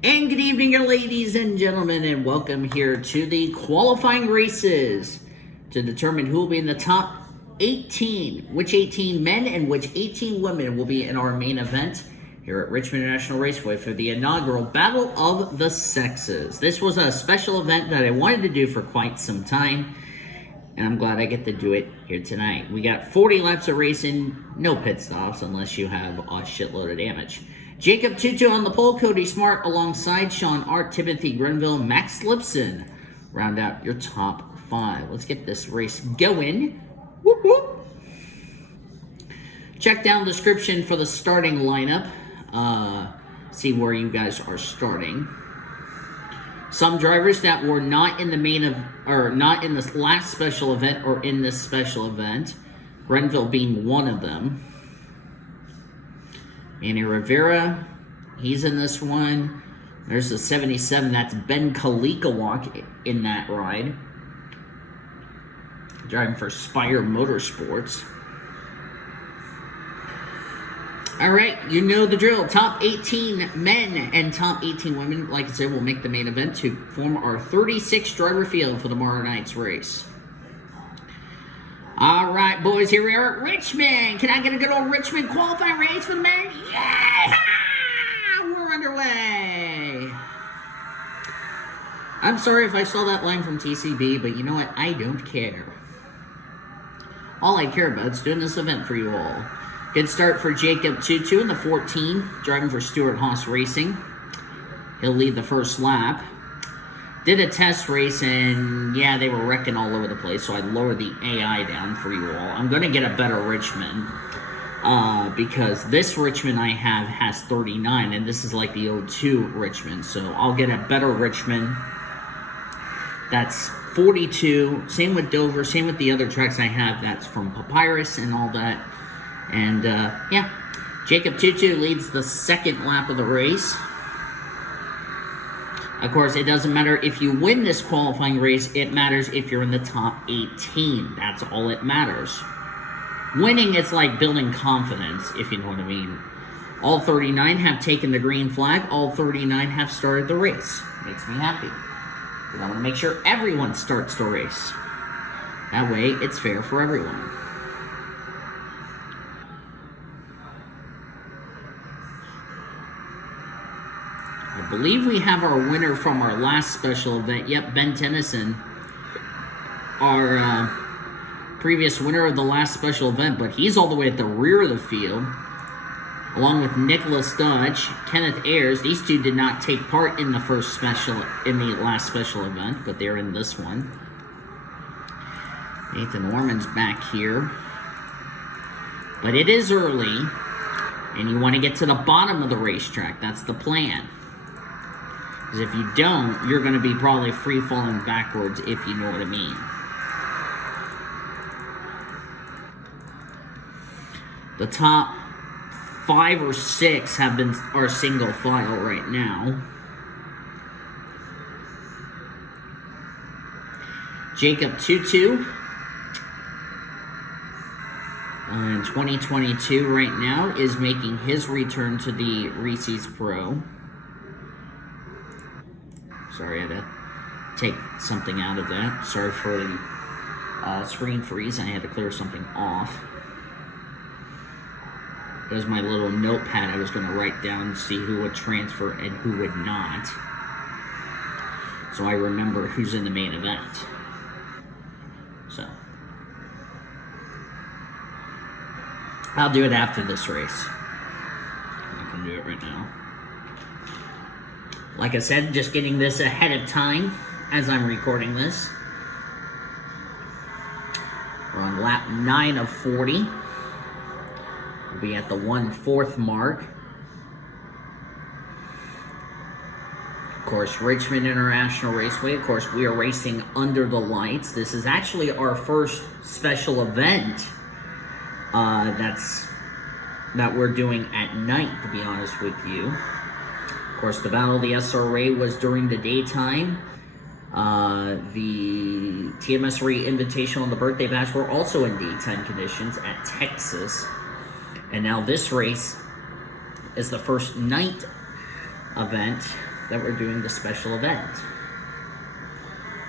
And good evening, ladies and gentlemen, and welcome here to the qualifying races to determine who will be in the top 18, which 18 men and which 18 women will be in our main event here at Richmond International Raceway for the inaugural Battle of the Sexes. This was a special event that I wanted to do for quite some time, and I'm glad I get to do it here tonight. We got 40 laps of racing, no pit stops unless you have a shitload of damage. Jacob Tutu on the pole, Cody Smart alongside Sean Art, Timothy Grenville, Max Lipson. Round out your top 5. Let's get this race going. Whoop, whoop. Check down description for the starting lineup. See where you guys are starting. Some drivers that were not in the not in this last special event or in this special event, Grenville being one of them. Manny Rivera, he's in this one. There's the 77, that's Ben Kalikawak in that ride. Driving for Spire Motorsports. All right, you know the drill. Top 18 men and top 18 women, like I said, will make the main event to form our 36 driver field for tomorrow night's race. All right, boys, here we are at Richmond. Can I get a good old Richmond qualifying race for the men? Yeah! We're underway. I'm sorry if I stole that line from TCB, but you know what? I don't care. All I care about is doing this event for you all. Good start for Jacob Tutu in the 14, driving for Stuart Haas Racing. He'll lead the first lap. Did a test race, and yeah, they were wrecking all over the place, so I lowered the AI down for you all. I'm going to get a better Richmond, because this Richmond I have has 39, and this is like the 02 Richmond, so I'll get a better Richmond. That's 42, same with Dover, same with the other tracks I have, that's from Papyrus and all that. And, yeah, Jacob Tutu leads the second lap of the race. Of course, it doesn't matter if you win this qualifying race. It matters if you're in the top 18. That's all it matters. Winning, it's like building confidence, if you know what I mean. All 39 have taken the green flag. All 39 have started the race. Makes me happy. Because I want to make sure everyone starts the race. That way, it's fair for everyone. I believe we have our winner from our last special event. Yep, Ben Tennyson, our previous winner of the last special event, but he's all the way at the rear of the field, along with Nicholas Dodge, Kenneth Ayers. These two did not take part in the last special event, but they're in this one. Nathan Orman's back here, but it is early, and you want to get to the bottom of the racetrack. That's the plan. Because if you don't, you're going to be probably free-falling backwards, if you know what I mean. The top 5 or 6 are single file right now. Jacob Tutu in 2022 right now is making his return to the Reese's Pro. Sorry, I had to take something out of that. Sorry for the screen freeze. I had to clear something off. There's my little notepad I was going to write down to see who would transfer and who would not. So I remember who's in the main event. So I'll do it after this race. I'm not going to do it right now. Like I said, just getting this ahead of time as I'm recording this. We're on lap 9 of 40. We'll be at the 1/4 mark. Of course, Richmond International Raceway. Of course, we are racing under the lights. This is actually our first special event that we're doing at night, to be honest with you. Of course, the Battle of the SRA was during the daytime. The TMSRA Invitational and the Birthday Bash were also in daytime conditions at Texas. And now this race is the first night event that we're doing the special event.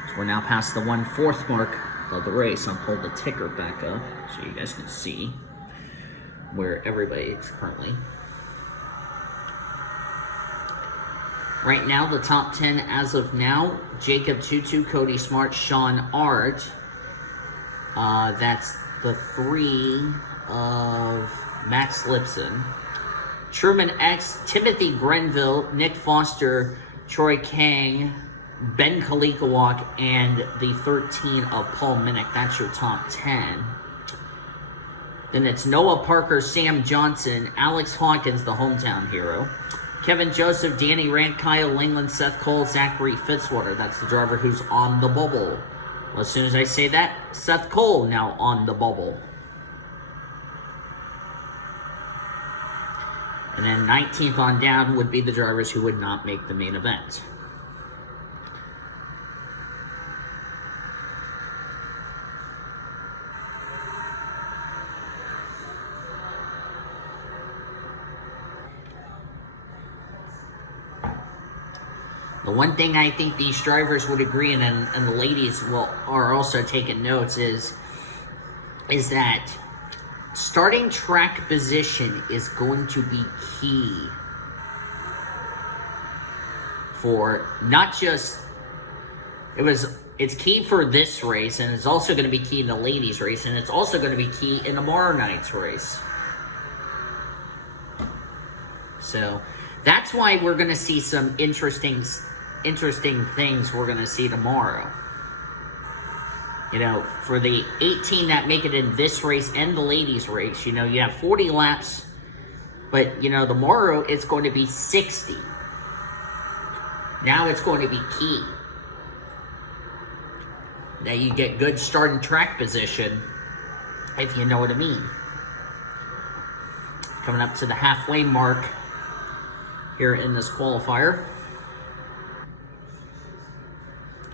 So we're now past the 1/4 mark of the race. I'll pull the ticker back up so you guys can see where everybody is currently. Right now, the top 10 as of now, Jacob Tutu, Cody Smart, Sean Art. That's the 3 of Max Lipson. Truman X, Timothy Grenville, Nick Foster, Troy Kang, Ben Kalikawak, and the 13 of Paul Minnick. That's your top 10. Then it's Noah Parker, Sam Johnson, Alex Hawkins, the hometown hero, Kevin Joseph, Danny Rand, Kyle Langland, Seth Cole, Zachary Fitzwater. That's the driver who's on the bubble. Well, as soon as I say that, Seth Cole now on the bubble. And then 19th on down would be the drivers who would not make the main event. The one thing I think these drivers would agree, and the ladies are also taking notes, is that starting track position is going to be key for not just, it's key for this race, and it's also going to be key in the ladies race, and it's also going to be key in tomorrow night's race. So that's why we're going to see some interesting things we're going to see tomorrow. You know, for the 18 that make it in this race and the ladies race, you know, you have 40 laps, but, you know, tomorrow it's going to be 60. Now it's going to be key that you get good starting track position, if you know what I mean. Coming up to the halfway mark here in this qualifier.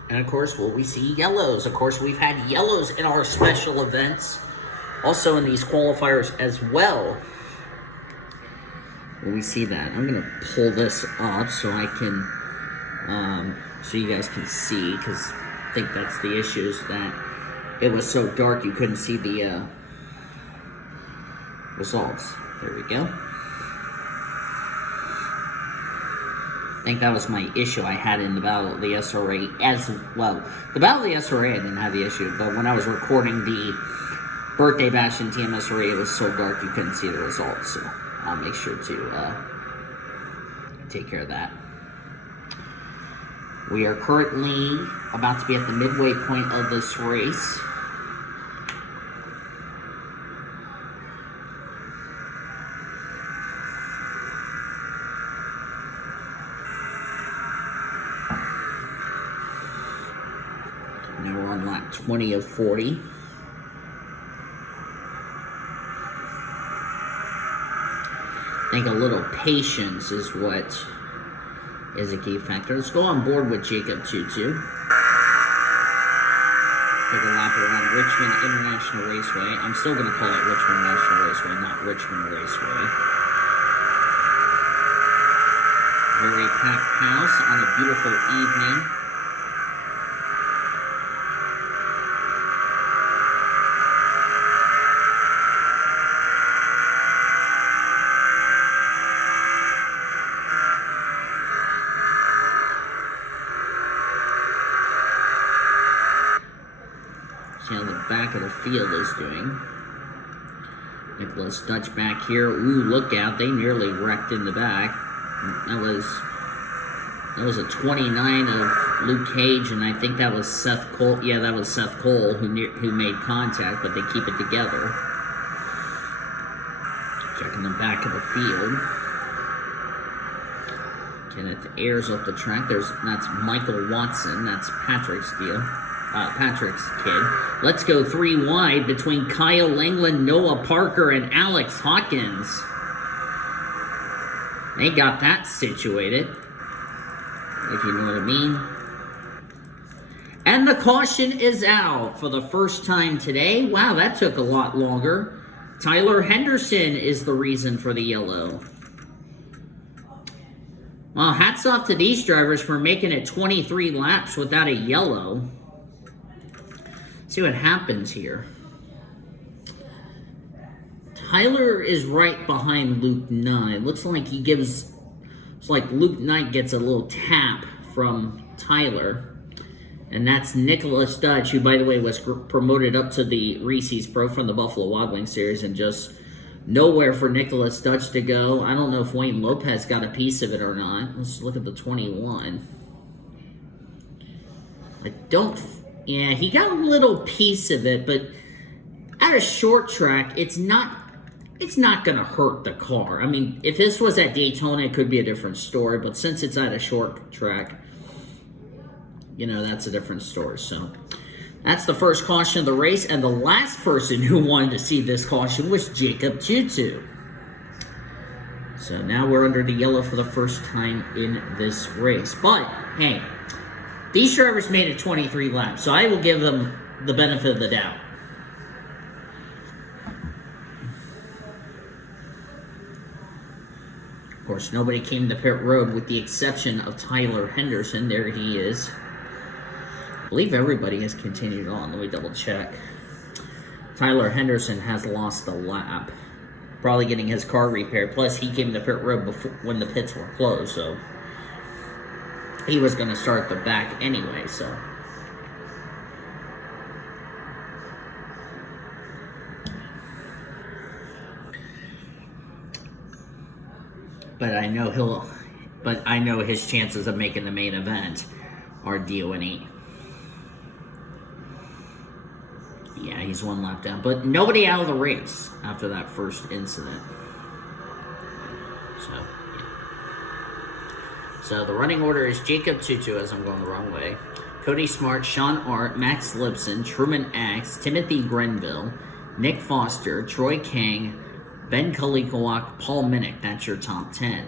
And of course, will we see yellows? Of course, we've had yellows in our special events, also in these qualifiers as well. Will we see that? I'm going to pull this up so I can, so you guys can see, because I think that's the issue, is that it was so dark you couldn't see the results. There we go. I think that was my issue I had in the Battle of the SRA as well. The Battle of the SRA, I didn't have the issue, but when I was recording the Birthday Bash in TMSRA, it was so dark you couldn't see the results, so I'll make sure to take care of that. We are currently about to be at the midway point of this race. Now we're on lap 20 of 40. I think a little patience is what is a key factor. Let's go on board with Jacob Tutu. Take a lap around Richmond International Raceway. I'm still going to call it Richmond National Raceway, not Richmond Raceway. Very packed house on a beautiful evening. See how the back of the field is doing. Nicholas Dutch back here. Ooh, look out. They nearly wrecked in the back. That was a 29 of Luke Cage, and I think that was Seth Cole. Yeah, that was Seth Cole who made contact, but they keep it together. Checking the back of the field. Getting it the airs up the track. That's Michael Watson. That's Patrick's deal. Patrick's kid. Let's go 3 wide between Kyle Langland, Noah Parker, and Alex Hawkins. They got that situated, if you know what I mean. And the caution is out for the first time today. Wow, that took a lot longer. Tyler Henderson is the reason for the yellow. Well, hats off to these drivers for making it 23 laps without a yellow. See what happens here. Tyler is right behind Luke Knight. Looks like he gives... It's like Luke Knight gets a little tap from Tyler. And that's Nicholas Dutch, who, by the way, was promoted up to the Reese's Pro from the Buffalo Wild Wings series, and just nowhere for Nicholas Dutch to go. I don't know if Wayne Lopez got a piece of it or not. Let's look at the 21. I don't... Yeah, he got a little piece of it, but at a short track, it's not going to hurt the car. I mean, if this was at Daytona, it could be a different story, but since it's at a short track, you know, that's a different story. So that's the first caution of the race, and the last person who wanted to see this caution was Jacob Tutu. So now we're under the yellow for the first time in this race. But, hey, these drivers made it 23 laps, so I will give them the benefit of the doubt. Of course, nobody came to pit road with the exception of Tyler Henderson. There he is. I believe everybody has continued on. Let me double check. Tyler Henderson has lost a lap. Probably getting his car repaired. Plus, he came to pit road before, when the pits were closed, so he was going to start the back anyway, so. But I know his chances of making the main event are D-O-N-E. Yeah, he's one lap down. But nobody out of the race after that first incident. So, yeah. So the running order is Jacob Tutu, as I'm going the wrong way, Cody Smart, Sean Art, Max Lipson, Truman Axe, Timothy Grenville, Nick Foster, Troy Kang, Ben Kalikowak, Paul Minnick. That's your top 10.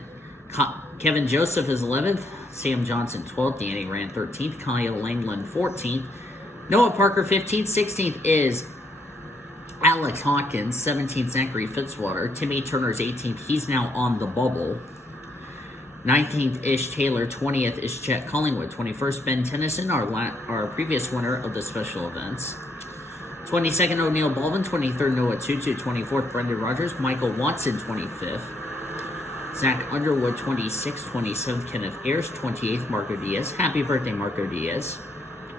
Kevin Joseph is 11th. Sam Johnson 12th. Danny Rand 13th. Kyle Langland 14th. Noah Parker 15th. 16th is Alex Hawkins. 17th, Zachary Fitzwater. Timmy Turner's 18th. He's now on the bubble. 19th, Ish Taylor. 20th is Chet Collingwood. 21st, Ben Tennyson, our previous winner of the special events. 22nd, O'Neal Baldwin. 23rd, Noah Tutu. 24th, Brendan Rogers. Michael Watson, 25th. Zach Underwood, 26th. 27th, Kenneth Ayers. 28th, Marco Diaz. Happy birthday, Marco Diaz,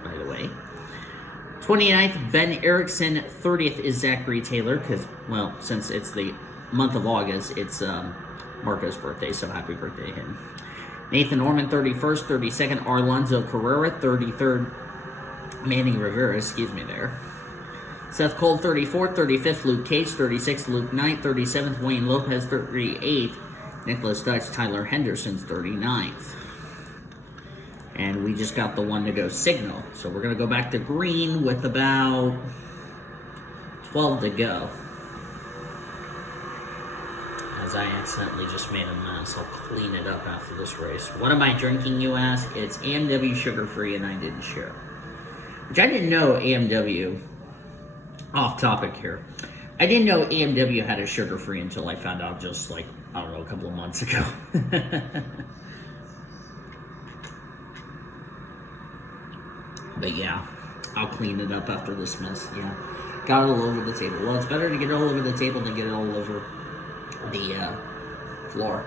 by the way. 29th, Ben Erickson. 30th is Zachary Taylor, because, well, since it's the month of August, it's Marco's birthday, so happy birthday to him. Nathan Orman, 31st. 32nd, Arlonzo Carrera. 33rd, Manny Rivera, there. Seth Cole, 34th. 35th, Luke Cage. 36th, Luke Knight. 37th, Wayne Lopez. 38th, Nicholas Dutch. Tyler Henderson's 39th. And we just got the one to go signal. So we're going to go back to green with about 12 to go. As I accidentally just made a mess, I'll clean it up after this race. What am I drinking, you ask? It's AMW sugar-free, and I didn't share. Which I didn't know AMW... Off topic here. I didn't know AMW had a sugar-free until I found out just, like, I don't know, a couple of months ago. But yeah, I'll clean it up after this mess. Yeah, got it all over the table. Well, it's better to get it all over the table than get it all over the floor.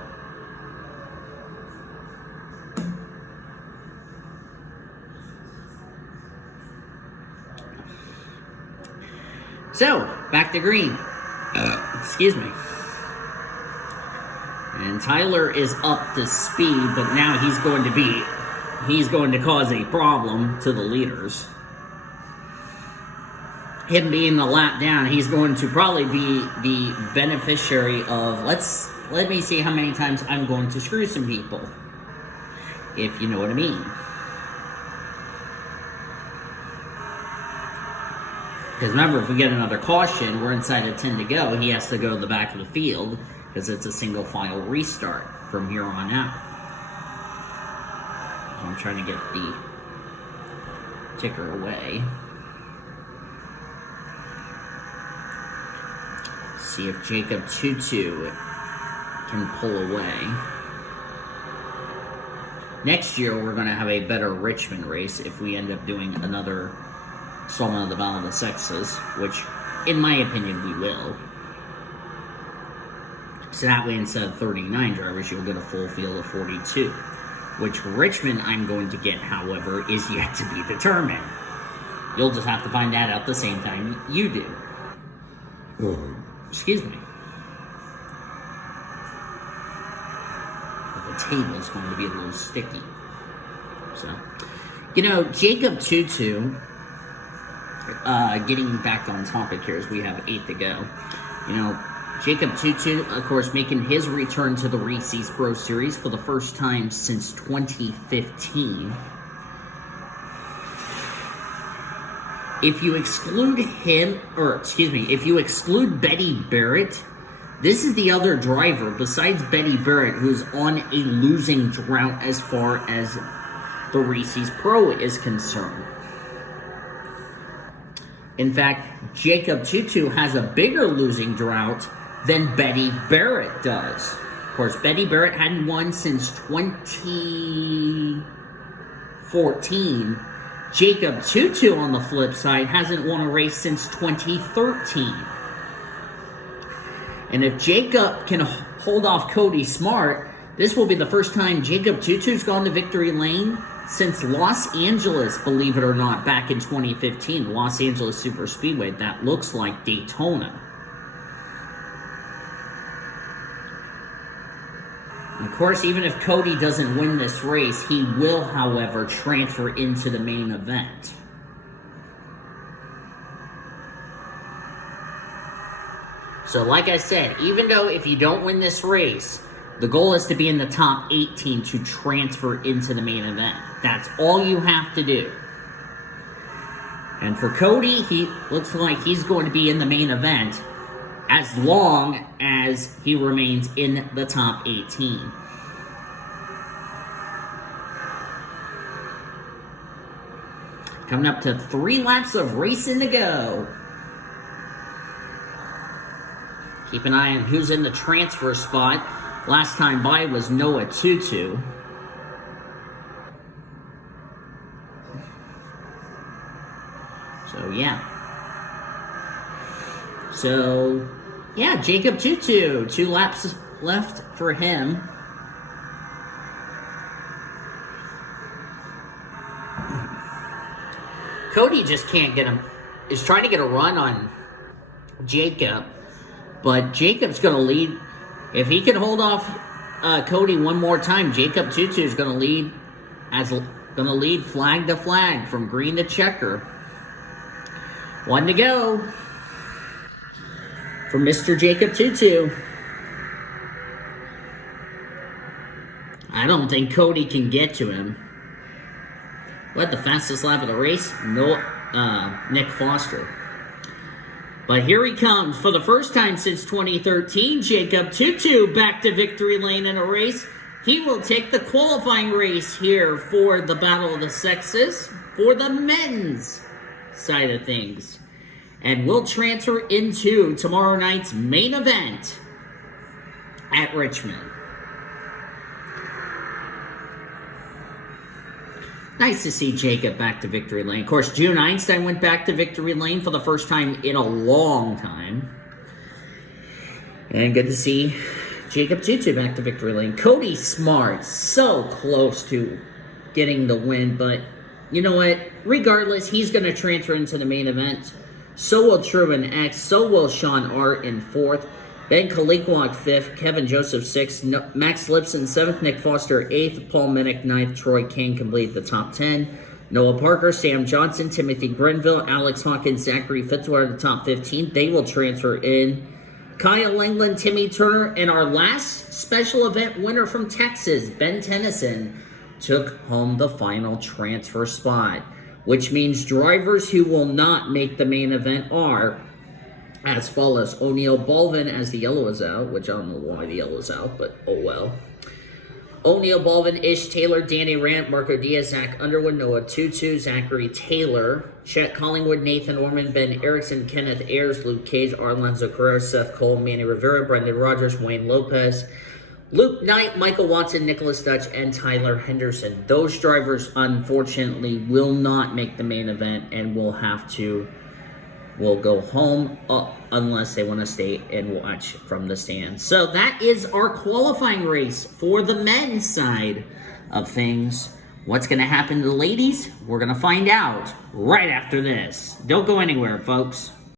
So, back to green. Excuse me. And Tyler is up to speed, but now he's going to cause a problem to the leaders. Him being the lap down, he's going to probably be the beneficiary of, let me see how many times I'm going to screw some people. If you know what I mean. Because remember, if we get another caution, we're inside of 10 to go, he has to go to the back of the field, because it's a single file restart from here on out. I'm trying to get the ticker away. See if Jacob Tutu can pull away. Next year, we're going to have a better Richmond race if we end up doing another installment of the Battle of the Sexes, which, in my opinion, we will. So that way, instead of 39 drivers, you'll get a full field of 42. Which Richmond I'm going to get, however, is yet to be determined. You'll just have to find that out the same time you do. Excuse me. The table is going to be a little sticky. So, you know, Jacob Tutu, getting back on topic here as we have 8 to go. You know, Jacob Tutu, of course, making his return to the Reese's Pro Series for the first time since 2015. If you exclude him, if you exclude Betty Barrett, this is the other driver besides Betty Barrett who's on a losing drought as far as the Reese's Pro is concerned. In fact, Jacob Tutu has a bigger losing drought than Betty Barrett does. Of course, Betty Barrett hadn't won since 2014. Jacob Tutu, on the flip side, hasn't won a race since 2013. And if Jacob can hold off Cody Smart, this will be the first time Jacob Tutu's gone to victory lane since Los Angeles, believe it or not, back in 2015. Los Angeles Super Speedway. That looks like Daytona. Of course, even if Cody doesn't win this race, he will, however, transfer into the main event. So, like I said, even though if you don't win this race, the goal is to be in the top 18 to transfer into the main event. That's all you have to do. And for Cody, he looks like he's going to be in the main event as long as he remains in the top 18. Coming up to 3 laps of racing to go. Keep an eye on who's in the transfer spot. Last time by was Noah Tutu. So, yeah, Jacob Tutu. 2 laps left for him. Cody just can't get him. Is trying to get a run on Jacob. But Jacob's going to lead. If he can hold off Cody one more time, Jacob Tutu is going to lead flag to flag from green to checker. 1 to go for Mr. Jacob Tutu. I don't think Cody can get to him. What, the fastest lap of the race? No, Nick Foster. But here he comes. For the first time since 2013, Jacob Tutu back to victory lane in a race. He will take the qualifying race here for the Battle of the Sexes for the men's side of things. And will transfer into tomorrow night's main event at Richmond. Nice to see Jacob back to victory lane. Of course, June Einstein went back to victory lane for the first time in a long time. And good to see Jacob Tutu back to victory lane. Cody Smart, so close to getting the win, but you know what? Regardless, he's going to transfer into the main event. So will Truman X. So will Sean Art in 4th. Ben Kalikwak 5th. Kevin Joseph 6th. Max Lipson 7th. Nick Foster 8th. Paul Minnick 9th. Troy Kane complete the top 10. Noah Parker, Sam Johnson, Timothy Grenville, Alex Hawkins, Zachary Fitzwater the top 15. They will transfer in. Kyle Langland, Timmy Turner, and our last special event winner from Texas, Ben Tennyson, took home the final transfer spot, which means drivers who will not make the main event are as follows. O'Neal Balvin, as the yellow is out, which I don't know why the yellow is out, but oh well. O'Neal Balvin, Ish Taylor, Danny Rant, Marco Diaz, Zach Underwood, Noah Tutu, Zachary Taylor, Chet Collingwood, Nathan Orman, Ben Erickson, Kenneth Ayers, Luke Cage, Arlenzo Carrera, Seth Cole, Manny Rivera, Brendan Rogers, Wayne Lopez, Luke Knight, Michael Watson, Nicholas Dutch, and Tyler Henderson. Those drivers, unfortunately, will not make the main event and will go home unless they want to stay and watch from the stands. So that is our qualifying race for the men's side of things. What's going to happen to the ladies? We're going to find out right after this. Don't go anywhere, folks.